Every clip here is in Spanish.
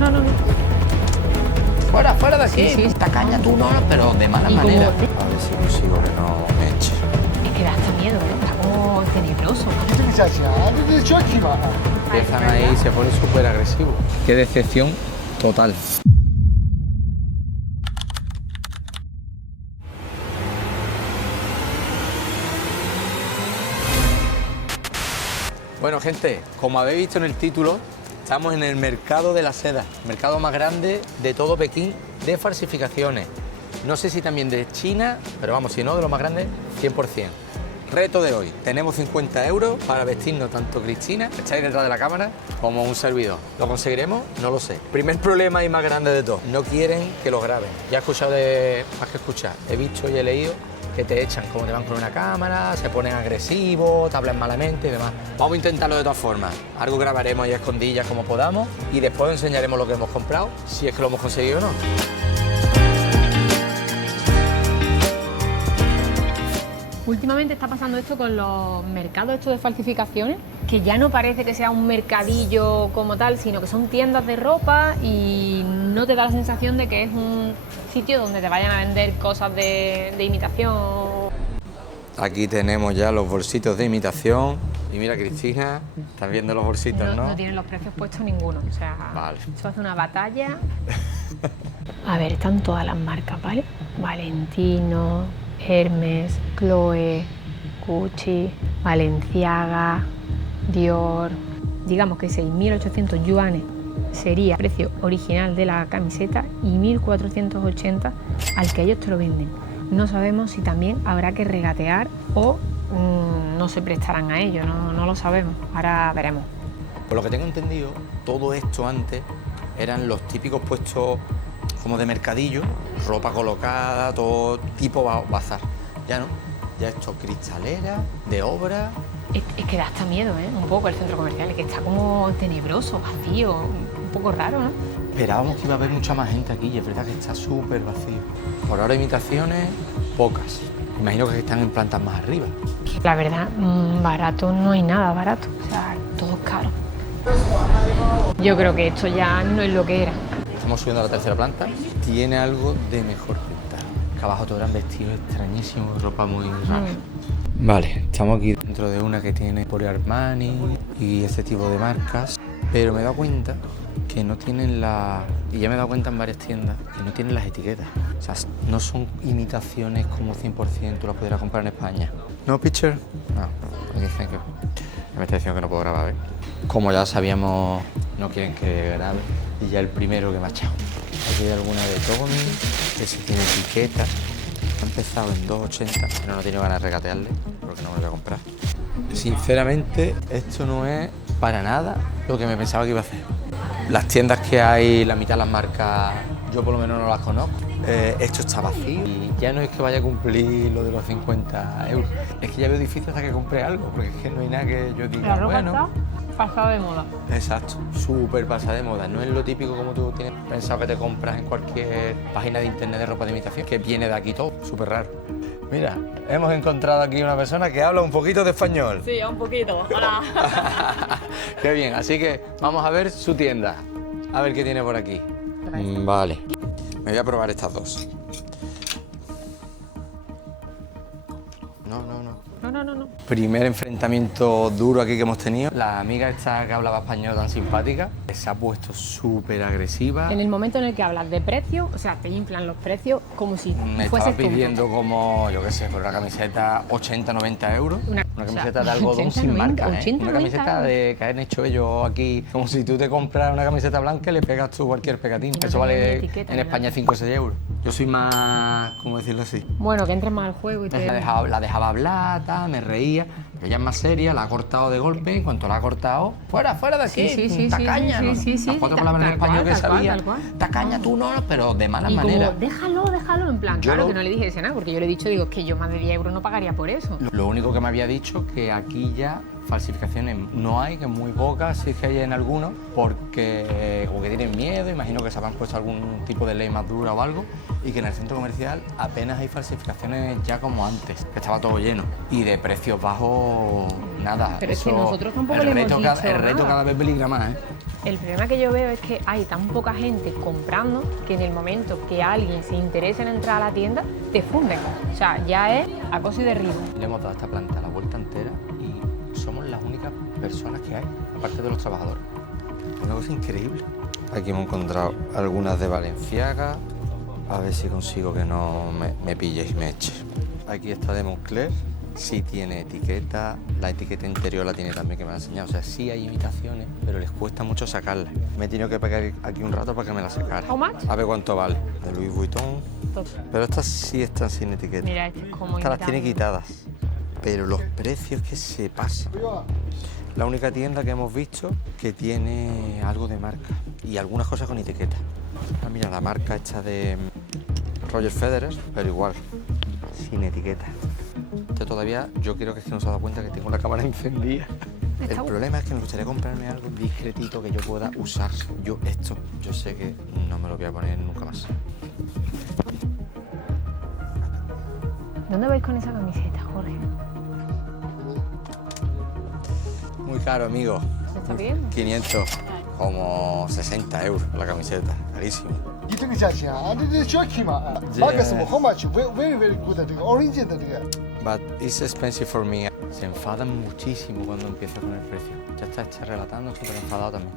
no, no. Fuera, fuera de aquí. Sí. Tacaña tú no, pero de mala manera. como- A ver si consigo que no me eche. Es que da hasta miedo, ¿eh? Está como tenebroso. Empiezan ahí, se pone súper agresivo. Qué decepción total. Bueno, gente, como habéis visto en el título, estamos en el mercado de la seda, mercado más grande de todo Pekín de falsificaciones. No sé si también de China, pero vamos, si no, de lo más grande, 100%. Reto de hoy, tenemos 50 euros para vestirnos tanto Cristina, que estáis detrás de la cámara, como un servidor. ¿Lo conseguiremos? No lo sé. Primer problema y más grande de todo, no quieren que los graben. Ya he escuchado más que escuchar, he visto y he leído que te echan, como te van con una cámara, se ponen agresivos, te hablan malamente y demás. Vamos a intentarlo de todas formas. Algo grabaremos ahí a escondillas como podamos y después os enseñaremos lo que hemos comprado, si es que lo hemos conseguido o no. Últimamente está pasando esto con los mercados estos de falsificaciones, que ya no parece que sea un mercadillo como tal, sino que son tiendas de ropa y no te da la sensación de que es un sitio donde te vayan a vender cosas de imitación. Aquí tenemos ya los bolsitos de imitación. Y mira, Cristina, estás viendo los bolsitos, ¿no? No tienen los precios puestos ninguno, o sea, Vale. esto hace una batalla. A ver, están todas las marcas, ¿vale? Valentino, Hermes, Chloe, Gucci, Balenciaga, Dior. Digamos que 6.800 yuanes sería el precio original de la camiseta y 1.480 al que ellos te lo venden. No sabemos si también habrá que regatear o no se prestarán a ello, no lo sabemos, ahora veremos. Por lo que tengo entendido, todo esto antes eran los típicos puestos como de mercadillo, ropa colocada, todo tipo bazar. Ya no, ya esto cristalera, de obra. Es que da hasta miedo, ¿eh? Un poco el centro comercial, que está como tenebroso, vacío, un poco raro, ¿no? Esperábamos que iba a haber mucha más gente aquí y es verdad que está súper vacío. Por ahora imitaciones, pocas. Imagino que están en plantas más arriba. La verdad, barato no hay nada barato, o sea, todo es caro. Yo creo que esto ya no es lo que era. Estamos subiendo a la tercera planta. Tiene algo de mejor pinta. Que abajo todo eran vestidos extrañísimos, ropa muy rara. Vale, estamos aquí dentro de una que tiene por Armani y este tipo de marcas. Pero me he dado cuenta que no tienen y ya me he dado cuenta en varias tiendas, que no tienen las etiquetas. O sea, no son imitaciones como 100%, tú las pudieras comprar en España. ¿No, picture? No, dicen que me está diciendo que no puedo grabar, ¿ves? Como ya sabíamos, no quieren que grabe. Y ya el primero que me ha echado. Aquí hay alguna de Tommy, que sí tiene etiqueta. Ha empezado en 2,80, pero no he tenido ganas de regatearle, porque no me lo voy a comprar. Sinceramente, esto no es para nada lo que me pensaba que iba a hacer. Las tiendas que hay, la mitad de las marcas, yo por lo menos no las conozco. Esto está vacío y ya no es que vaya a cumplir lo de los 50 euros. Es que ya veo difícil hasta que compre algo, porque es que no hay nada que yo diga, La ropa bueno. está pasada de moda. Exacto, súper pasada de moda. No es lo típico como tú tienes pensado que te compras en cualquier página de internet de ropa de imitación, que viene de aquí todo, súper raro. Mira, hemos encontrado aquí una persona que habla un poquito de español. Sí, un poquito. Hola. Qué bien, así que vamos a ver su tienda. A ver qué tiene por aquí. Vale, me voy a probar estas dos. No. Primer enfrentamiento duro aquí que hemos tenido. La amiga esta que hablaba español tan simpática se ha puesto súper agresiva. En el momento en el que hablas de precio, o sea, te inflan los precios como si Me estaba fueses pidiendo tonto. como, yo qué sé, por una camiseta 80-90 euros. Una camiseta de algodón 80, sin 90, marca, 80, Una 90 camiseta de que han hecho ellos aquí. Como si tú te compras una camiseta blanca y le pegas tú cualquier pegatín. No Eso tenía vale ni etiqueta en ni España nada. 5 o 6 euros. Yo soy más, ¿cómo decirlo así? Bueno, que entres más al juego y te... La dejaba hablar, me reía, pero ella es más seria, la ha cortado de golpe, en cuanto la ha cortado, fuera de aquí, Sí, tacaña, ¿no? sí. Las cuatro palabras en Tal español cual, que tal cual, sabía, tal cual. tacaña tú no, pero de mala Y manera. como, déjalo, en plan, Yo claro lo- que no le dije nada, porque yo le he dicho, digo, es que yo más de 10 euros no pagaría por eso. Lo único que me había dicho que aquí ya falsificaciones no hay, que es muy pocas, sí que hay en algunos, porque como que tienen miedo, imagino que se habrán puesto algún tipo de ley más dura o algo, y que en el centro comercial apenas hay falsificaciones ya como antes, que estaba todo lleno, y de precios bajos, nada. Pero es que nosotros tampoco le hemos dicho El reto nada. cada vez peligra más, ¿eh? El problema que yo veo es que hay tan poca gente comprando que en el momento que alguien se interese en entrar a la tienda, te funden. O sea, ya es acoso y derribo. Le hemos dado a esta planta la vuelta entera y somos las únicas personas que hay, aparte de los trabajadores. Una cosa increíble. Aquí hemos encontrado algunas de Balenciaga. A ver si consigo que no me pille y me eche. Aquí está de Moncler. Sí tiene etiqueta, la etiqueta interior la tiene también, que me ha enseñado. O sea, sí hay imitaciones, pero les cuesta mucho sacarlas. Me he tenido que pegar aquí un rato para que me la sacara. How much? A ver cuánto vale. De Louis Vuitton. Pero estas sí están sin etiqueta. Mira, este es como Estas las tiene imitando. quitadas. Pero los precios que se pasan. La única tienda que hemos visto que tiene algo de marca y algunas cosas con etiqueta. Ah, mira, la marca hecha de Roger Federer, pero igual, sin etiqueta. Este todavía, yo creo que es que no se ha dado cuenta que tengo la cámara encendida. El problema es que me gustaría comprarme algo discretito que yo pueda usar. Yo sé que no me lo voy a poner nunca más. ¿Dónde vais con esa camiseta, Jorge? Muy caro, amigo. ¿Se está pidiendo? 500, como 60 euros la camiseta, carísimo. 你这个价钱啊，这小 K 嘛啊， Yeah. 那个什么 how much very very good 的这个 orange 的这个。 But it's expensive for me. Se enfadan muchísimo cuando empiezo con el precio. Ya está relatando, súper enfadado también.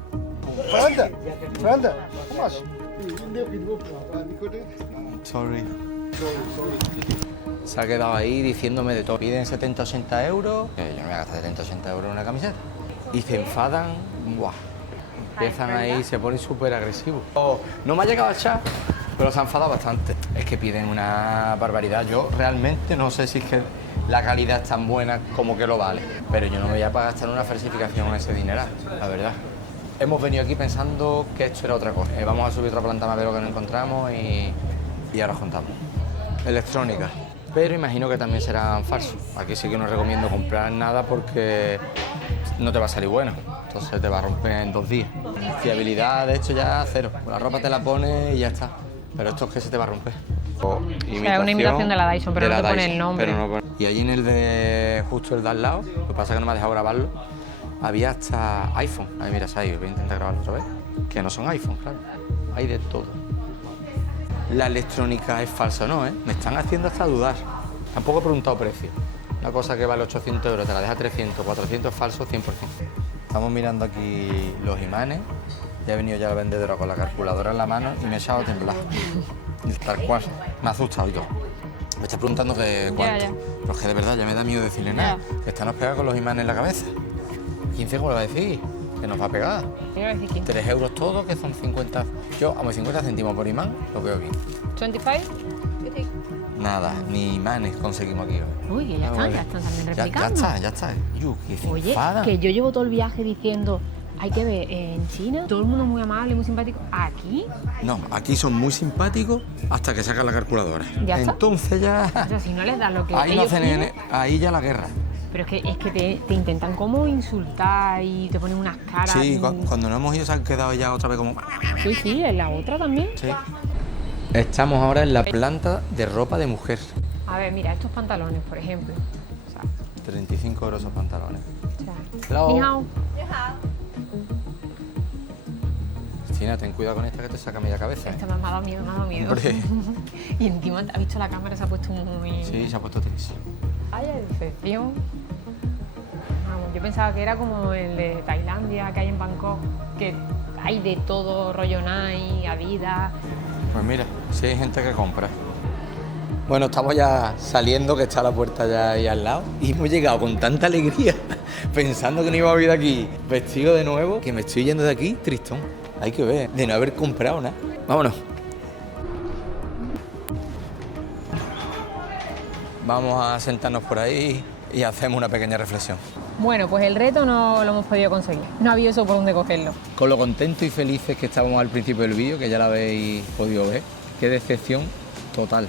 friend how much？你给我票啊，你给我这个。 Sorry. Se ha quedado ahí diciéndome de todo. Piden 70 o 80 euros. Yo no me voy a gastar 70 o 80 euros en una camiseta. Y se enfadan. ¡Buah! Empiezan ahí, se ponen súper agresivos. No me ha llegado a echar, pero se ha enfadado bastante. Es que piden una barbaridad. Yo realmente no sé si es que la calidad es tan buena como que lo vale. Pero yo no me voy a gastar una falsificación ese dineral, la verdad. Hemos venido aquí pensando que esto era otra cosa. Vamos a subir otra planta más, ver lo que nos encontramos y ahora os contamos. Electrónica. Pero imagino que también serán falsos. Aquí sí que no recomiendo comprar nada porque no te va a salir bueno. Entonces te va a romper en 2 días. Fiabilidad, de hecho, ya cero. La ropa te la pones y ya está. Pero esto es que se te va a romper. O sea, una imitación de la Dyson, pero no te pone el nombre. Y allí en el de justo el de al lado, lo que pasa es que no me ha dejado grabarlo, había hasta iPhone. Ahí mira, ahí, voy a intentar grabarlo otra vez. Que no son iPhone, claro. Hay de todo. La electrónica es falsa o no, ¿eh? Me están haciendo hasta dudar. Tampoco he preguntado precio. Una cosa que vale 800 euros, te la deja 300, 400 es falso 100%. Estamos mirando aquí los imanes. Ya ha venido ya el vendedor con la calculadora en la mano y me he echado a temblar. Y tal cual. Me ha asustado y todo. Me está preguntando que cuánto. Ya. Pero es que de verdad ya me da miedo decirle nada. Que estamos pegados con los imanes en la cabeza. 15, ¿cómo le va a decir? Que nos va a pegar. Yo iba a decir 15. 3 euros todo, que son 50. Yo, a 50 céntimos por imán, lo veo bien. 25. Nada, ni imanes conseguimos aquí hoy. Uy, que ya están también replicando. Ya está. Que se Oye, enfadan. que yo llevo todo el viaje diciendo, hay que ver, en China todo el mundo muy amable, muy simpático. Aquí, No, aquí son muy simpáticos hasta que sacan la calculadora. ¿Ya está? Entonces ya... o sea, si no les das lo que Ahí, no ellos hacen quieren, ahí ya la guerra. pero es que te intentan como insultar y te ponen unas caras. Sí, cuando nos hemos ido se han quedado ya otra vez como... Sí, en la otra también. Sí. Estamos ahora en la planta de ropa de mujer. A ver, mira, estos pantalones, por ejemplo. O sea, 35 euros esos pantalones. Hello. Ni hao. Cristina, ten cuidado con esta que te saca media cabeza. Esto me ha dado miedo, Hombre. Y encima, ¿has visto la cámara? Se ha puesto muy... Sí, se ha puesto tenso. Vaya decepción. Vamos, yo pensaba que era como el de Tailandia, que hay en Bangkok, que hay de todo, rollo Nike, Adidas. Pues mira, sí hay gente que compra. Bueno, estamos ya saliendo, que está la puerta ya ahí al lado. Y hemos llegado con tanta alegría, pensando que no iba a ir de aquí vestido de nuevo, que me estoy yendo de aquí tristón. Hay que ver, de no haber comprado nada. Vámonos. Vamos a sentarnos por ahí y hacemos una pequeña reflexión. Bueno, pues el reto no lo hemos podido conseguir. No había eso por dónde cogerlo. Con lo contentos y felices que estábamos al principio del vídeo, que ya lo habéis podido ver, qué decepción total.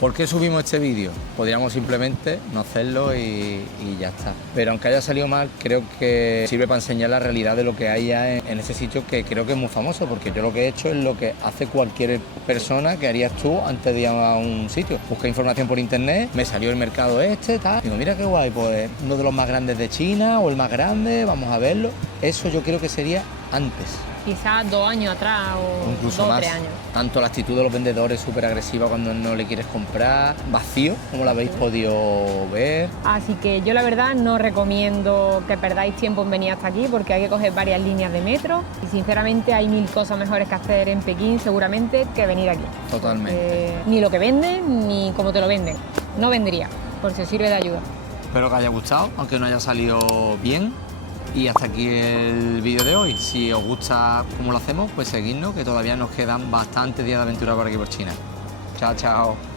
¿Por qué subimos este vídeo? Podríamos simplemente no hacerlo y ya está. Pero aunque haya salido mal, creo que sirve para enseñar la realidad de lo que hay ya en ese sitio, que creo que es muy famoso, porque yo lo que he hecho es lo que hace cualquier persona que harías tú antes de ir a un sitio. Busqué información por internet, me salió el mercado tal. Digo, mira qué guay, pues uno de los más grandes de China o el más grande, vamos a verlo. Eso yo creo que sería antes. Quizás 2 años atrás o Incluso 2 o más. 3 años. Tanto la actitud de los vendedores súper agresiva cuando no le quieres comprar, vacío, como lo habéis podido ver. Así que yo la verdad no recomiendo que perdáis tiempo en venir hasta aquí porque hay que coger varias líneas de metro y sinceramente hay 1000 cosas mejores que hacer en Pekín seguramente que venir aquí. Totalmente. Ni lo que venden ni cómo te lo venden. No vendría, por si os sirve de ayuda. Espero que os haya gustado, aunque no haya salido bien. Y hasta aquí el vídeo de hoy. Si os gusta cómo lo hacemos, pues seguidnos, que todavía nos quedan bastantes días de aventura por aquí por China. Chao, chao.